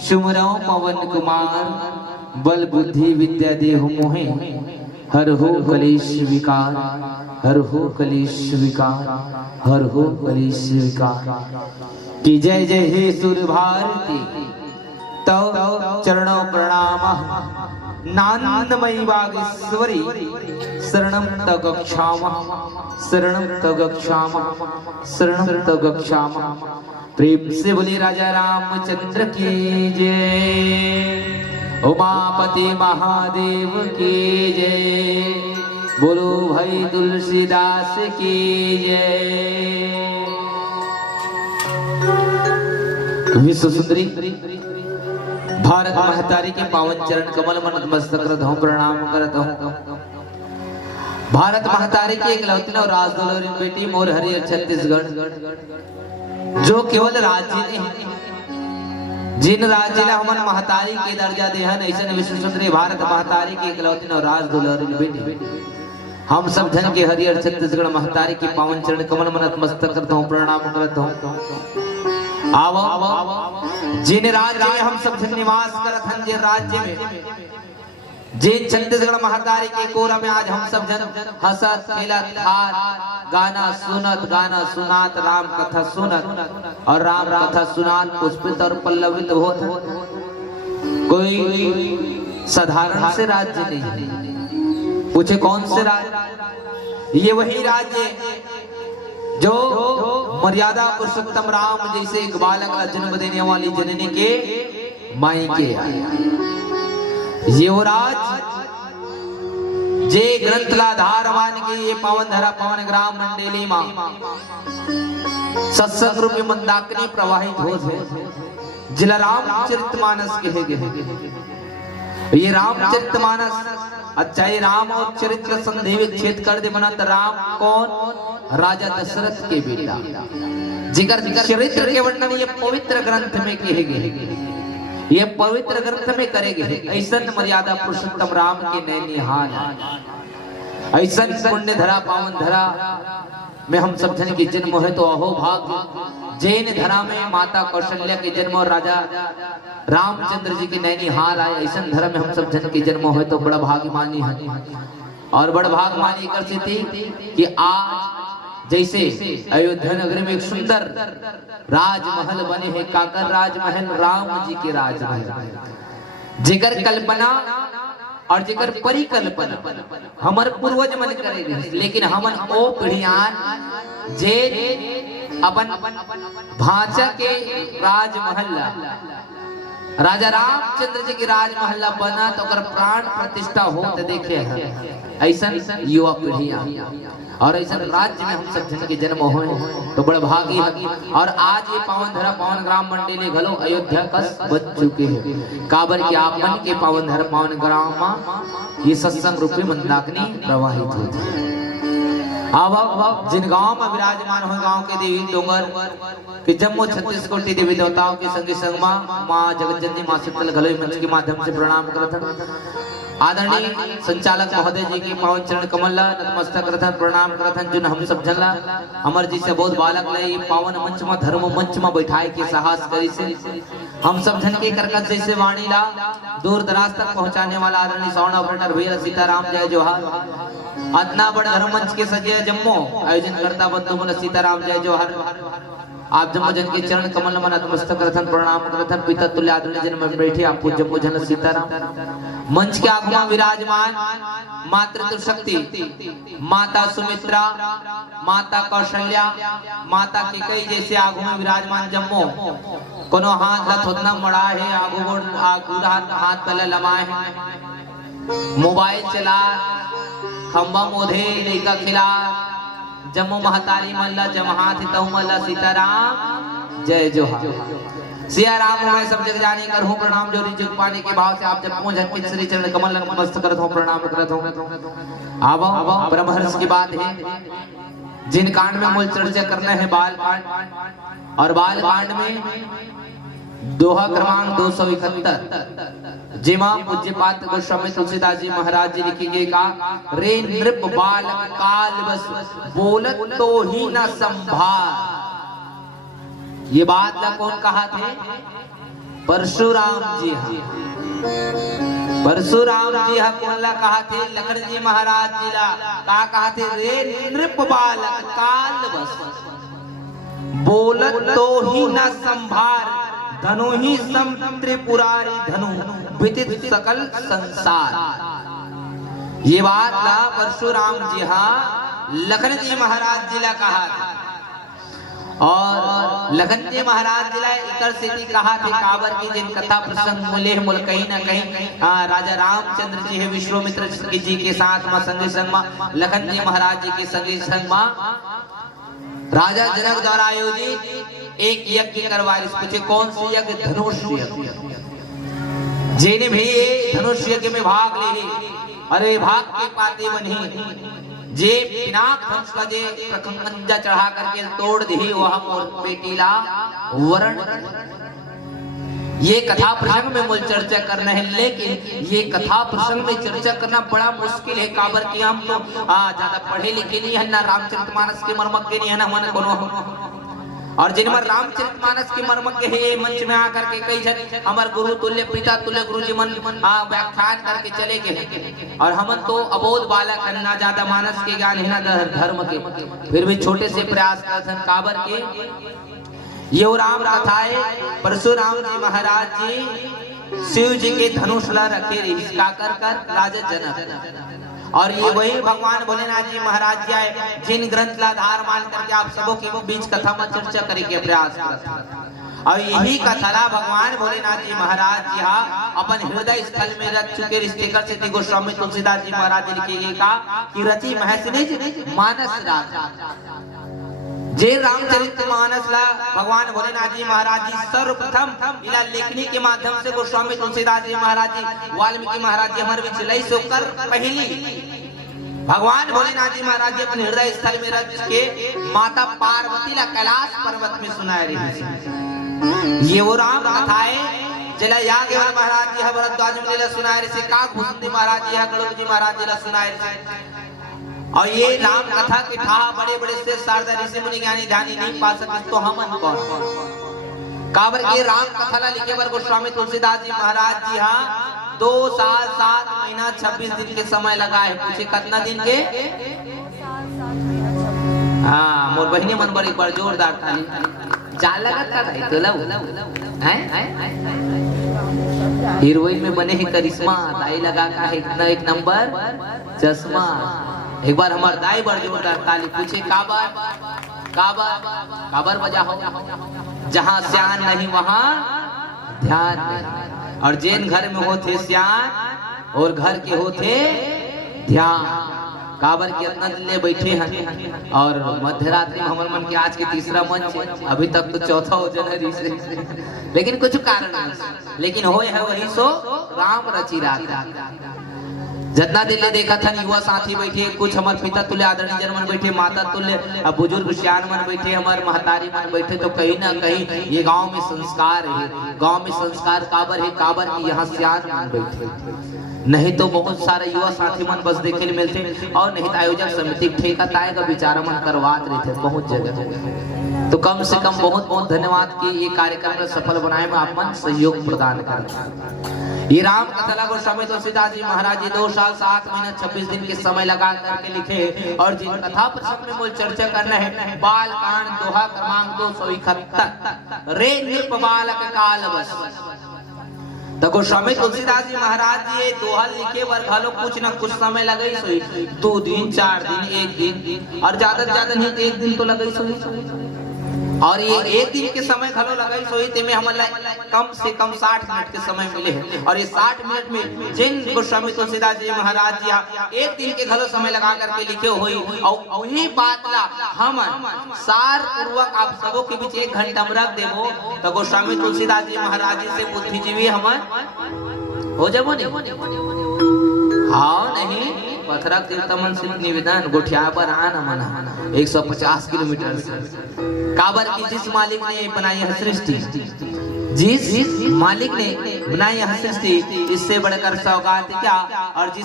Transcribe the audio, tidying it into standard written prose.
सुमरौ पवन कुमार बल बुद्धि विद्या देहु मोहे हर हो कलेश विकार हर हो कलेश विकार हर हो कलेश विकार। कि जय जय हे सुर भारती तव चरणों प्रणाम नानंदमयी वागीश्वरी शरणं तव गच्छामः शरणं तव गच्छामः शरणं तव गच्छामः। प्रेम से बोले राजा रामचंद्र की जय उमापति महादेव की जय बोलो भाई तुलसीदास की जय। विश्व सुंदरी भारत महतारी के पावन चरण कमल मन नतमस्तक करत हूं प्रणाम करत हूं। भारत महतारी के इकलौती और राजदुलारी बेटी मोर हरि छत्तीसगढ़ जो केवल राज्य ने जिन राज्य ने हमन महतारी के दर्जा देहन ऐसे विश्व सुंदरी भारत महतारी के इकलौती और राजदुलारी बेटी हम सब जन के हरियर छत्तीसगढ़ महतारी के पावन चरण कमल मन नतमस्तक करत हूं प्रणाम करत हूं। आवो जिन राज्य में हम सब जन निवास करत हन जे राज्य में जिन छत्तीसगढ़ महतारी के कोरा में आज हम सब जन हंसत खेलत खात गाना सुनात राम कथा सुनत और राम कथा सुनात पुष्पित और पल्लवित होत। कोई साधारण से राज्य नहीं पूछे कौन से राज्य, ये वही राज्य जो मर्यादा पुरुषोत्तम राम जैसे एक बालक का जन्म देने वाली जननी के मायके ये वो राज जे ग्रंथलाधार मान के ये पावन धरा पावन ग्राम मंडेली मां सत्संग रूपी मंदाकिनी प्रवाहित हो जिला रामचरितमानस कहे गए। ये रामचरितमानस अच्छा ये राम और चरित्र संधि विच्छेद कर दे बना राम कौन राजा दशरथ के बेटा जिगर चरित्र के वर्णन ये पवित्र ग्रंथ में कहे गए ये पवित्र ग्रंथ में करेंगे। ऐसा मर्यादा पुरुषोत्तम राम के नैनिहाल ऐसा पुण्य धरा पावन धरा में हम सब जन की जन्म है तो अहो भाग्य जैन धरा में माता कौशल्या के जन्म और राजा रामचंद्र जी के नैनिहाल आए ऐसा धरा में हम सब जन की जन्म है तो बड़ा भाग्यमानी है और बड़ा भाग्यमानी कर थी कि आज जैसे अयोध्या नगर में एक सुंदर राजमहल बने हैं काकर राजमहल राम जी के राजमहल जिगर कल्पना और जिगर परिकल्पना हमार पूर्वज मन करेंगे लेकिन हमन ओ पीढ़ियान जे अपन भाषा के राजमहल राजा रामचंद्र जी की राजमहल बना तो प्राण प्रतिष्ठा हो तो देखे ऐसा युवा पीढ़ियां और ऐसा राज्य में हम सब जन के जन्म हुए तो बड़ा भागी और आज ये पावन धरा पावन ग्राम मंडली घलो अयोध्या कस बच चुके हैं काबर के आप मन के पावन धरा पावन ग्राम ये सत्संग रूपी मंदाकिनी प्रवाहित होती है। अब जिन गांव में विराजमान हो गांव के देवी डोंगर कि जम्मू छत्तीसगढ़ की देवी देवताओं के संगी संग मां जगत जननी मां शीतल घलो मंच के माध्यम से प्रणाम करत आदरणीय संचालक महोदय जी की पावन चरण कमल नतमस्तक करथन प्रणाम करथन जिन हम सब जन अमर जी से बहुत बालक ले पावन मंच में धर्म मंच में बैठाए के साहस करी से हम सब जन के करकत जैसे वाणी ला दूर दराज तक पहुंचाने वाला आदरणीय साउंड ऑपरेटर भैया सीताराम जय जोहार अतना बड़ा धर्म मंच के सजे जम्मू आयोजन करता बंधु मन सीताराम जय जोहार आप जम्मू जन के चरण कमल में नतमस्तक करथन प्रणाम करथन पिता तुल्य आदरणीय जन में बैठे आपको जम्मू जन सीताराम मंच के आगमा विराजमान मातृ शक्ति माता सुमित्रा माता कौशल्या माता के कई जैसे आगू में विराजमान जम्मू कोनो हाथ थोतना मड़ा है आगू हाथ तले लमाए है मोबाइल चला खंबा मोधे लइका खिला जम्मू महतारी मल्ला जमहात तहु मल्ला सीताराम जय जोहार सिया राम मैं सब जग जाने कर हूं प्रणाम जोरी जुग पाने के भाव से आप जब पहुंच के श्री चरण कमल नमस्त करत हूं प्रणाम करत हूं। अब ब्रह्मर्षि की बात है जिन कांड में मूल चर्चा करना है बाल कांड और बाल कांड में दोहा क्रमांक 271 जिमा पूज्य पात्र गोस्वामी तुलसीदास जी महाराज जी लिखेंगे का रे नृप बालक काल बस बोलत तो ही न संभार। ये बात ला कौन कहा थे परशुराम जी हाँ, परशुराम जी हाँ कोनला कहा थे लखन जी महाराज जी ला कहा थे रे नृप बालक काल बस बोलत तो ही न संभार धनु ही सम त्रिपुरारी धनु विदित सकल संसार। ये बात ला परशुराम जी हाँ लखन जी महाराज जी ला कहा था। और लखन जी महाराज जी ला इतर से कहा थे काबर की जिन कथा प्रसंग मिले मुल कहीं ना कहीं राजा रामचंद्र जी है विश्वामित्र जी के साथ मां संगे संग मां लखन जी महाराज जी के संगे संग मां राजा जनक द्वारा आयोजित एक यज्ञ करवाए। पूछे कौन सी यज्ञ? धनुष यज्ञ। जिन्हें भी धनुष यज्ञ में भाग ले रही अरे भाग के पाते बनी जे पिनाक धनुष का जे प्रखंजा चढ़ा करके तोड़ दी वह बेटीला वरण। ये कथा प्रसंग में मूल चर्चा करना है, लेकिन ये कथा प्रसंग में चर्चा करना बड़ा मुश्किल है काबर कि हम तो ज्यादा पढ़े लिखे नहीं है ना, रामचरितमानस के मर्मज्ञ नहीं है ना मन कोनो। और जिनमें रामचरितमानस के मर्मज्ञ है मंच में आकर के कई जन हमार गुरु तुल्य पिता तुल्य गुरु जी मन व्याख्यान करके चले गए और हमन तो अबोध बालक है ना, ज्यादा मानस के ज्ञान है ना धर्म के, फिर भी छोटे से प्रयास कर काबर के ये राम कथाएं परशुराम जी महाराज जी शिव जी के धनुष ला रखे रिश्का कर राजा जनक। और ये वही भगवान भोलेनाथ जी महाराज जी आए जिन ग्रंथ ला आधार मान करके आप सबों के बीच कथा में चर्चा करे के प्रयास करते। और यही कथा ला भगवान भोलेनाथ जी महाराज जी अपन हृदय स्थल में रख चुके रिश्तेकर से गोस्वामी तुलसीदास जी महाराज जी लिखे का कि रति महस मानस राधा जे रामचरितमानस ला भगवान भोलेनाथ जी महाराज जी सर्वप्रथम इला लेखनी के माध्यम से गोस्वामी तुलसीदास जी महाराज जी वाल्मीकि महाराज जी हमारे बीच लई सोकर पहली भगवान भोलेनाथ जी महाराज जी अपने हृदय स्थल में रख के माता पार्वती ला कैलाश पर्वत में सुनाए रही। ये वो राम कथाएं जला याज्ञवल्क्य महाराज जी भरद्वाज में ला सुनाए रही, काकभूषण जी महाराज जी गणपति जी महाराज जी ला सुनाए रही। और ये राम कथा के ठा बड़े बड़े से शारदा ऋषि मुनि ज्ञानी ध्यानी नहीं पा सके तो हम कौन काबर के राम कथा ला लिखे बर गोस्वामी तुलसीदास जी महाराज जी हाँ 2 साल 7 महीना 26 दिन के समय लगा है। पूछे कितना दिन के? हाँ मोर बहिनी मन बड़ी बड़ जोरदार था जाल लगा था हीरोइन में बने है करिश्मा दाई लगा का है इतना एक नंबर चश्मा। एक बार हमार दाई बड़ जोरदार ताली। पूछे काबर काबर बजा हो जहाँ श्यान नहीं वहाँ ध्यान नहीं। और जैन घर में होते श्यान और घर के होते ध्यान। काबर के इतना दिन ले बैठे हैं और मध्य रात्रि में हमारे मन के आज के तीसरा मंच अभी तक तो चौथा हो जनवरी से, लेकिन कुछ कारण लेकिन हो है वही सो राम रची रात। जितना दिन ले देखा था युवा साथी बैठे, कुछ हमारे पिता तुल्य आदरणीय जन मन बैठे, माता तुल्य बुजुर्ग सियान मन बैठे, हमारे महतारी मन बैठे, तो कहीं ना कहीं ये गांव में संस्कार है। गांव में संस्कार काबर है काबर की यहाँ सियान मन बैठे, नहीं तो बहुत सारे युवा साथी मन बस देखे ले मिलते और नहीं तो आयोजक समिति ठेका ताए का विचार मन करवाते रहते बहुत जगह। तो कम से कम बहुत बहुत धन्यवाद कि ये कार्यक्रम में सफल बनाए में आप मन सहयोग प्रदान करें। ये राम कथा गोस्वामी तुलसीदास जी महाराज जी 2 साल 7 महीना 26 दिन के समय लगा करके लिखे। और जिन कथा प्रसंग में मूल चर्चा करना है बाल कांड दोहा क्रमांक 271 रे नृप बालक काल बस। तो गोस्वामी तुलसीदास जी महाराज जी दोहा लिखे वर घलो कुछ न कुछ समय लगे सोई 2 दिन 4 दिन 1 दिन और ज्यादा से ज्यादा नहीं 1 दिन तो लगे सोई। और ये 1 दिन के समय घलो लगाई सोई ते में हमारे कम से कम 60 मिनट के समय मिले हैं। और ये 60 मिनट में जिन गोस्वामी तुलसीदास जी महाराज जी 1 दिन के घलो समय लगा करके लिखे हुई और वही बात ला हम सार पूर्वक आप सबों के बीच 1 घंटा में रख देवो तो गोस्वामी तुलसीदास जी महाराज जी से बुद्धिजीवी हम हो जाबो नहीं। हाँ नहीं पथरा तीर्थमन से निवेदन गोठिया पर आना मना 150 किलोमीटर से काबर की जिस मालिक ने बनाई है सृष्टि, जिस मालिक ने बनाई है सृष्टि इससे बढ़कर सौगात क्या। और जिस